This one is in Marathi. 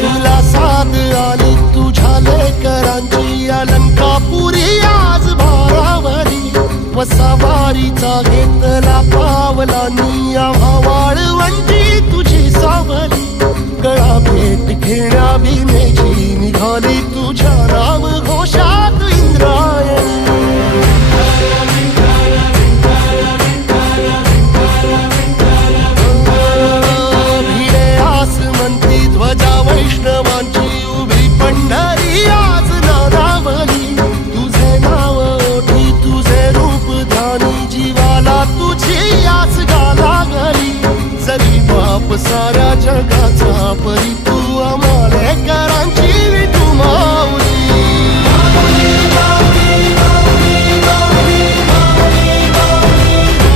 तुला साथ आली तुझ्या लेकरांची अलंकापुरी आज भारावरी वसावारीचा घेतला पावलांनी वाळवंटी तुझी सावली गळा भेट घेण्या भीमेची निघाली तुझ्या नाम घोषात इंद्रायणी भिडे आसमंती ध्वजा वैष्णवांची उभी पंढरी आज नानावली तुझे नाव ओठी तुझे रूप ध्यानी जीवाला तुझी आस गा लागली जरी बाप साऱ्या जगाचा परी